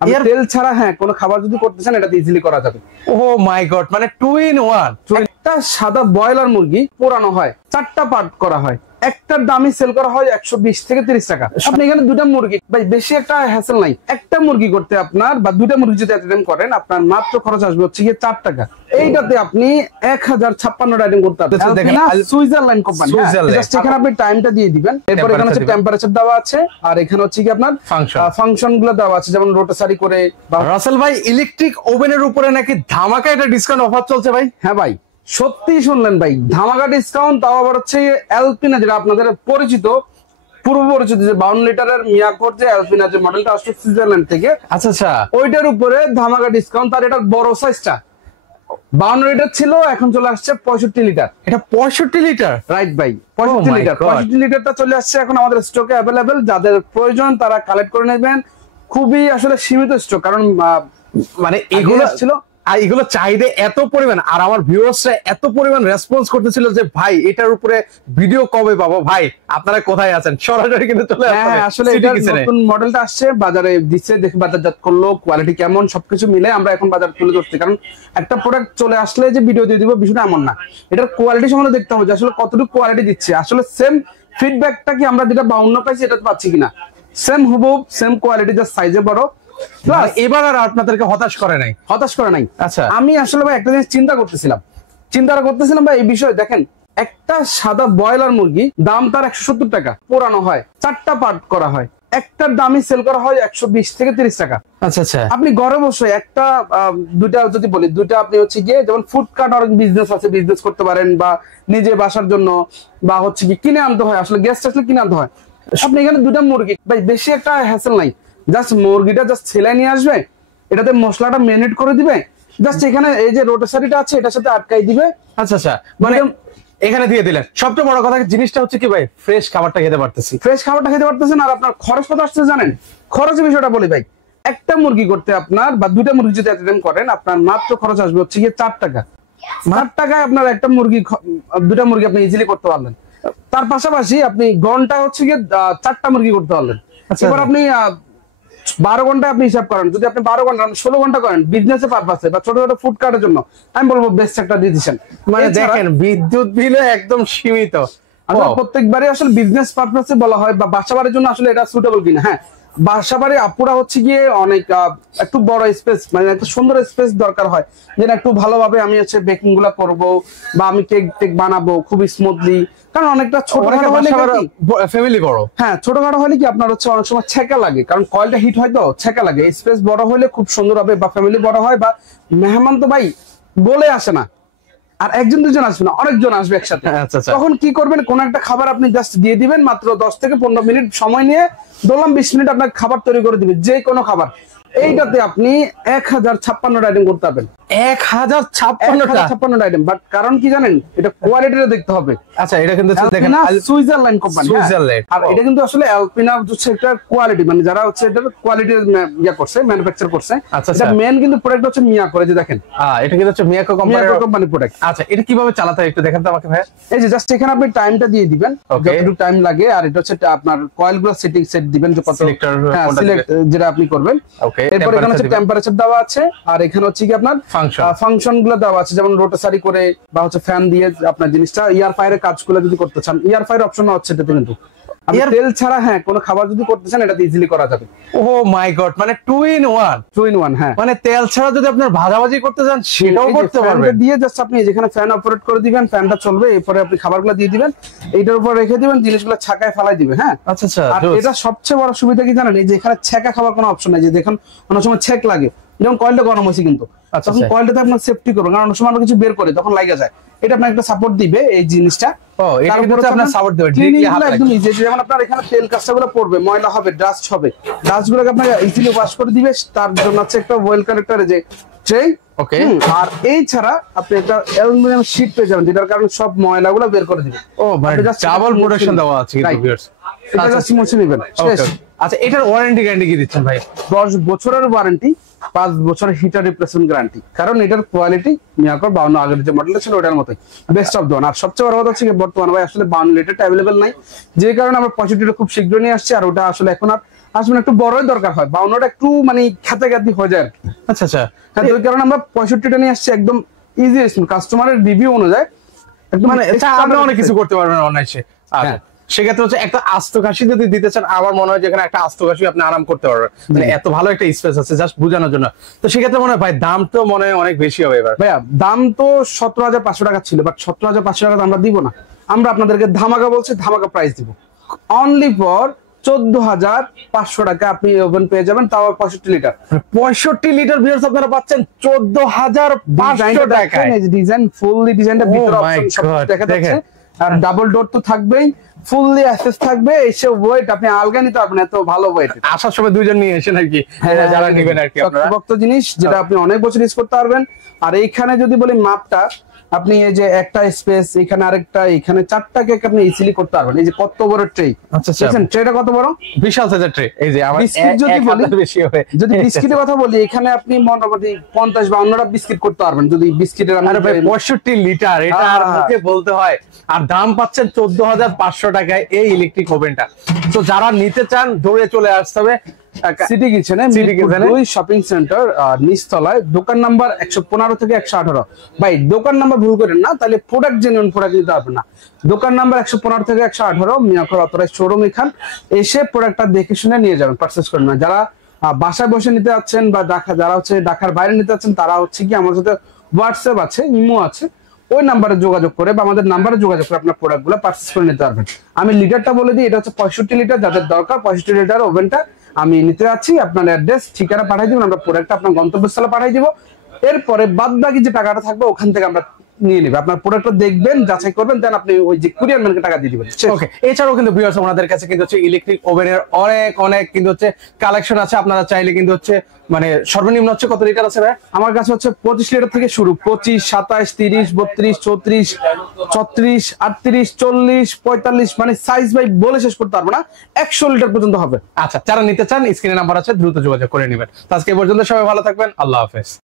আপনি তেল ছাড়া হ্যাঁ কোনো খাবার যদি করতে চান এটা ইজিলি করা যাবে। ও মাই গড, মানে 2 in 1। একটা সাদা ব্রয়লার মুরগি পোড়ানো হয়, 4টা পার্ট করা হয়, একটার দামই সেল করা হয় 120 থেকে 30 টাকা। আপনি এখানে দুটা মুরগি, ভাই বেশি একটা হ্যাসেল নাই, একটা মুরগি করতে আপনার বা দুটা মুরগি যদি আইটেম করেন আপনার মাত্র খরচ আসবে হচ্ছে গিয়ে 4 টাকা। এইটাতে আপনি 1056টা আইটেম করতে পারবেন। দেখেন সুইজারল্যান্ড কোম্পানি, জাস্ট এখানে আপনি টাইমটা দিয়ে দিবেন, এরপর এখানে হচ্ছে টেম্পারেচার দেওয়া আছে, আর এখানে হচ্ছে কি আপনার ফাংশন গুলো দেওয়া আছে, যেমন রোটাসারি করে। রাসেল ভাই, ইলেকট্রিক ওভেনের উপরে নাকি ধামাকা একটা ডিসকাউন্ট অফার চলছে ভাই? হ্যাঁ ভাই, সত্যি শুনলেন ভাই, ধামাকা ডিসকাউন্ট, তাও আবার হচ্ছে অ্যালপিনা, যেটা আপনাদের পরিচিত পূর্ব পরিচিত যে 52 লিটারের মিয়াকোর যে অ্যালপিনা যে মডেলটা আসছে সুইজারল্যান্ড থেকে, আচ্ছা আচ্ছা, ওইটার উপরে ধামাকা ডিসকাউন্ট। তার এটা বড় সাইজটা 52 লিটার ছিল, এখন চলে আসছে 65 লিটার। এটা 65 লিটার? রাইট ভাই, 65 লিটার। 65 লিটারটা চলে আসছে এখন আমাদের স্টকে অ্যাভেলেবেল, যাদের প্রয়োজন তারা কালেক্ট করে নেবেন। খুবই আসলে সীমিত স্টক, কারণ মানে এগুলো ছিল আর এগুলো চাহিদা এত পরিমাণ, আর আমার ভিউয়ার্সরা এত পরিমাণ রেসপন্স করতেছিল যে ভাই এটার উপরে ভিডিও কবে পাবো, ভাই আপনারা কোথায় আছেন, সরাসরি কিন্তু চলে আসবে। হ্যাঁ, আসলে এটা নতুন মডেলটা আসছে, বাজারে দিচ্ছে, দেখে বাজারজাত করলো, কোয়ালিটি কেমন সবকিছু মিলে আমরা এখন বাজার তুলে ধরছি। কারণ একটা প্রোডাক্ট চলে আসলে যে ভিডিও দিয়ে দিব বিষয়টা এমন না, এটার কোয়ালিটি সম্বন্ধে দেখতে হবে যে আসলে কতটুকু কোয়ালিটি দিচ্ছে, আসলে সেম ফিডব্যাকটা কি আমরা যেটা 52 পাইছি এটা পাচ্ছি কিনা, সেম হুবহু সেম কোয়ালিটি, জাস্ট সাইজে বড়। এবার আর আপনাদেরকে হতাশ করে নাই? আচ্ছা, আমি আসলে ভাই একটা জিনিস চিন্তা করতেছিলাম ভাই এই বিষয়ে। দেখেন, একটা সাদা ব্রয়লার মুরগি দাম তার 170 টাকা, পোড়ানো হয়, 4টা পার্ট করা হয়, একটার দামই সেল করা হয় 120 থেকে 30 টাকা। আচ্ছা আচ্ছা, আপনি ঘরে বসে একটা দুইটা যদি বলি, দুইটা আপনি হচ্ছে গিয়ে যেমন ফুডকার্ট অনেক বিজনেস আছে, বিজনেস করতে পারেন, বা নিজে বাসার জন্য, বা হচ্ছে কি কিনে আনতে হয়, আসলে গেস্ট আসলে কিনে আনতে হয়। আপনি এখানে দুইটা মুরগি, ভাই বেশি একটা হ্যাসেল নাই, জাস্ট মুরগিটা জাস্ট ছেলে নিয়ে আসবে, এটাতে মশলাটা ম্যারিনেট করে দিবে, জাস্ট এখানে এই যে রোটাসারিটা আছে এটার সাথে আটকাই দিবে। আচ্ছা আচ্ছা, মানে এখানে দিয়ে দিলেন। সবচেয়ে বড় কথা জিনিসটা হচ্ছে কি ভাই, ফ্রেশ খাবারটা খেতে পারতেছেন। আর আপনার খরচ কত আসছে জানেন? খরচের বিষয়টা বলি ভাই, একটা মুরগি করতে আপনার বা দুইটা মুরগি যদি আইটেম করেন আপনার মাত্র খরচ আসবে হচ্ছে গিয়ে 4 টাকা। 4 টাকায় আপনার একটা মুরগি, দুটা মুরগি আপনি ইজিলি করতে পারলেন। তার পাশাপাশি আপনি ঘন্টা হচ্ছে গিয়ে 4টা মুরগি করতে পারলেন। এবার আপনি 12 ঘন্টা আপনি হিসাব করেন, যদি আপনি 12 ঘন্টা 16 ঘন্টা করেন বিজনেস পারপাসে বা ছোট ছোট ফুড কার্টের জন্য, আমি বলবো বেস্ট একটা ডিসিশন। মানে দেখেন, বিদ্যুৎ বিল একদম সীমিত। প্রত্যেকবারই আসলে বিজনেস পারপাসে বলা হয়, বা বাসা বাড়ির জন্য আসলে এটা সুটেবল কিনা। হ্যাঁ, বাসা বাড়ি আপুরা হচ্ছে গিয়ে অনেক একটু বড় স্পেস, মানে একটা সুন্দর স্পেস দরকার হয়, যেন একটু ভালোভাবে আমি হচ্ছে বেকিং গুলা করবো বা আমি কেক বানাবো খুব স্মুথলি। কারণ অনেকটা ছোটখাটো হলে ফ্যামিলি বড়, হ্যাঁ ছোটখাটো হলে কি আপনার হচ্ছে অনেক সময় ছেঁকা লাগে, কারণ কয়েলটা হিট হয় তো ছেঁকা লাগে। স্পেস বড় হলে খুব সুন্দর হবে, বা ফ্যামিলি বড় হয়, বা মেহমান তো ভাই বলে আসে না, আর একজন দুজন আসবে না, অনেকজন আসবে একসাথে। তখন কি করবেন, কোন একটা খাবার আপনি জাস্ট দিয়ে দিবেন, মাত্র 10 থেকে 15 মিনিট সময় নিয়ে, ধরলাম 20 মিনিট আপনার খাবার তৈরি করে দিবে, যে কোনো খাবার। এইটাতে আপনি 1056টা আইটেম করতে পারবেন। 1056টা আইটেম, বাট কারণ কি জানেন, এটা কোয়ালিটিটা দেখতে হবে। আচ্ছা, এটা কিন্তু দেখেন সুইজারল্যান্ড কোম্পানি, আর এটা কিন্তু আসলে অ্যালপিনা হচ্ছে একটা কোয়ালিটি, মানে যারা হচ্ছে এটার কোয়ালিটি করছে, ম্যানুফ্যাকচার করছে। এটা মেন কিন্তু প্রোডাক্ট হচ্ছে মিয়াকো, এই যে দেখেন এটা কিন্তু হচ্ছে মিয়াকো কোম্পানির প্রোডাক্ট। আচ্ছা, এটা কিভাবে চালাতে হয় একটু দেখেন তো আমাকে ভাই। এই যে জাস্ট এখানে আপনি টাইমটা দিয়ে দিবেন, যতটুকু টাইম লাগে, আর এটা হচ্ছে আপনার কয়েলগুলো সেট দিবেন, যে কত সিলেক্ট যেটা আপনি করবেন। এরপর এখানে হচ্ছে টেম্পারেচার দেওয়া আছে, আর এখানে হচ্ছে কি আপনার ফাংশন গুলো দেওয়া আছে, যেমন রোটাসারি করে বা হচ্ছে ফ্যান দিয়ে আপনার জিনিসটা ইয়ার ফায়ারের কাজগুলো যদি করতে চান, ইয়ার ফায়ার অপশন হচ্ছে এটাতে। কিন্তু তেল ছাড়া হ্যাঁ কোনো খাবার যদি করতে চান এটা ইজিলি করা যাবে। ও মাই গড, মানে 2 in 1। হ্যাঁ, মানে তেল ছাড়া যদি আপনার ভাজাভাজি করতে চান সেটাও করতে পারবেন। দিয়ে জাস্ট আপনি যেখানে ফ্যান অপারেট করে দিবেন, ফ্যানটা চলবে, এরপরে আপনি খাবারগুলো দিয়ে দিবেন, এইটার উপর রেখে দিবেন, জিনিসগুলো ছাকায় ফেলাই দিবে। হ্যাঁ, আচ্ছা আচ্ছা। আর এটা সবচেয়ে বড় সুবিধা কি জানেন, এই যে এখানে ছেঁকা খাবার কোনো অপশন নাই, যে দেখুন অনেক সময় ছেক লাগে, যেমন কয়েলটা গরম হয়েছে কিন্তু তখন কয়েলটাতে আপনার সেফটি করবেন, কারণ অনেক সময় আমরা কিছু বের করি তখন লাগে যায়, এটা আপনার একটা সাপোর্ট দিবে এই জিনিসটা। যেমন আপনার এখানে তেল কাজটাগুলো পড়বে, ময়লা হবে, ডাস্ট হবে, ডাস্ট গুলোকে আপনাকে ইজিলি ওয়াশ করে দিবে। তার জন্য হচ্ছে একটা ওয়েল কানেক্টর যে ট্রে, আর এই ছাড়া আপনি একটা অ্যালুমিনিয়াম শীট পেয়ে যাবেন, যেটার কারণে সব ময়লাগুলো বের করে দিবে। ও মানে ডাবল প্রোটেকশন দেওয়া আছে কিন্তু ভিউয়ার্স। এটা জাস্ট মুছে নেবেন। আচ্ছা, এটার ওয়ারেন্টি গ্যারান্টি কি দিচ্ছেন ভাই? 10 বছরের ওয়ারেন্টি, 5 বছরের হিটার রিপ্লেসমেন্ট গ্যারান্টি, কারণ এটার কোয়ালিটি মিয়াকোর 52 আগের যে মডেলটা ছিল ওটার মতোই বেস্ট অফ দোন। আর সবচেয়ে বড় কথা হচ্ছে বর্তমানে ভাই আসলে 52 লিটারটা অ্যাভেলেবেল নাই, যে কারণে আমরা 65টা খুব শীঘ্র নিয়ে আসছি, আর ওটা আসলে এখন আর আসলে একটু বড়ই দরকার হয়, 52টা একটু মানে খাতাখাতি হয়ে যায় আর কি। আচ্ছা আচ্ছা, হ্যাঁ, তো এই কারণে আমরা 65টা নিয়ে আসছি, একদম ইজি রেসপন্স, কাস্টমারের রিভিউ অনুযায়ী একদম মানে আপনি অনেক কিছু করতে পারবেন অনায়াসে। হ্যাঁ। সেক্ষেত্রে হচ্ছে একটা আস্ত খাসি যদি দিতে চান, আমার মনে হয় যেখানে একটা আস্ত খাসি আপনি আরাম করতে পারবেন, মানে এত ভালো একটা স্পেস আছে জাস্ট বোঝানোর জন্য। তো সেক্ষেত্রে মনে হয় ভাই দাম তো মনে হয় অনেক বেশি হবে এবার। ভাইয়া দাম তো 17,500 টাকা ছিল, বাট 17,500 টাকা আমরা দিব না, আমরা আপনাদেরকে ধামাকা বলছি, ধামাকা প্রাইস দিব অনলি ফর 14,500 টাকা। আপনি ওভেন পেয়ে যাবেন, তাও 65 লিটার। 65 লিটার ভিউয়ার্স আপনারা পাচ্ছেন 14,500 টাকায়। ডিজাইন ফুললি ডিজাইনটা Oh ভিতরে my অপশন সব God, দেখা যাচ্ছে, দেখেন। আর ডাবল ডোর তো থাকবেই, ফুললি অ্যাক্সেস থাকবে, এসে ওয়েট আপনি আলগা নিতে পারবেন, এত ভালো ওয়েট। আসার সময় দুইজন নিয়ে এসেন আর কি, যারা নেবেন আর কি আপনারা। শক্তপোক্ত জিনিস যেটা আপনি অনেক বছর ইউজ করতে পারবেন। আর এইখানে যদি বলি মাপটা, আপনি এই যে একটা স্পেস, এখানে আরেকটা, এখানে 4টা কেক আপনি ইজিলি করতে পারবেন। এই যে কত বড় ট্রে, আচ্ছা, দেখছেন ট্রেটা কত বড়, বিশাল সাইজের ট্রে। এই যে আমার বিস্কিট যদি এক বলি, হাতের বেশি হবে। যদি বিস্কিটের কথা বলি, এখানে আপনি মোটামুটি 50-52টা বিস্কিট করতে পারবেন যদি বিস্কিটের। আরে ভাই 65 লিটার, এটা আর মুখে বলতে হয়। আর দাম পাচ্ছেন 14,500 টাকায় এই ইলেকট্রিক ওভেনটা। তো যারা নিতে চান দৌড়ে চলে আসতে হবে সিটি কিচেনে, সিটি কিচেনে 2 শপিং সেন্টার নিচতলায়, দোকান নাম্বার 115 থেকে 118। ভাই দোকান নাম্বার ভুল করেন না, তাহলে প্রোডাক্ট জেনুইন প্রোডাক্ট নিতে পারবেন না। দোকান নাম্বার 115 থেকে 118 মিয়াকর অথরাইজড শোরুম। এখান এসে প্রোডাক্টটা দেখে শুনে নিয়ে যাবেন, পারচেজ করবেন না। যারা বাসায় বসে নিতে যাচ্ছেন বা যারা হচ্ছে ঢাকার বাইরে নিতে যাচ্ছেন, তারা হচ্ছে কি আমার সাথে হোয়াটসঅ্যাপ আছে, ইমো আছে, ওই নাম্বারে যোগাযোগ করে বা আমাদের নাম্বারে যোগাযোগ করে আপনার প্রোডাক্ট গুলো পারচেজ করে নিতে পারবেন। আমি লিটারটা বলে দিই, এটা হচ্ছে 65 লিটার। যাদের দরকার 65 লিটার ওভেনটা আমি নিতে যাচ্ছি, আপনার অ্যাড্রেস ঠিকানা পাঠিয়ে দিবেন, আমরা প্রোডাক্টটা আপনার গন্তব্যস্থলে পাঠিয়ে দিব। এরপরে বাদ বাকি যে টাকাটা থাকবে ওখান থেকে আমরা নিয়ে নেবে। আপনার প্রোডাক্টটা দেখবেন, যাচাই করবেন, দেন আপনি ওই যে কুরিয়ার ম্যানকে টাকা দিয়ে দিবেন। ওকে। এছাড়াও কিন্তু ভিউয়ার্স আমাদের কাছে কিন্তু হচ্ছে ইলেকট্রিক ওভেনের অনেক কিন্তু হচ্ছে কালেকশন আছে। আপনারা চাইলে কিন্তু হচ্ছে মানে সর্বনিম্ন হচ্ছে কত লিটার আছে ভাই? আমার কাছে হচ্ছে 25 লিটার থেকে শুরু, 25, 27, 30, 32, 34, 36, 38, 40, 45, মানে সাইজ ভাই বলে শেষ করতে পারবো না, 100 লিটার পর্যন্ত হবে। আচ্ছা, যারা নিতে চান স্ক্রিনে নাম্বার আছে, দ্রুত যোগাযোগ করে নেবেন। তো আজকে এই পর্যন্ত, সবাই ভালো থাকবেন, আল্লাহ হাফেজ।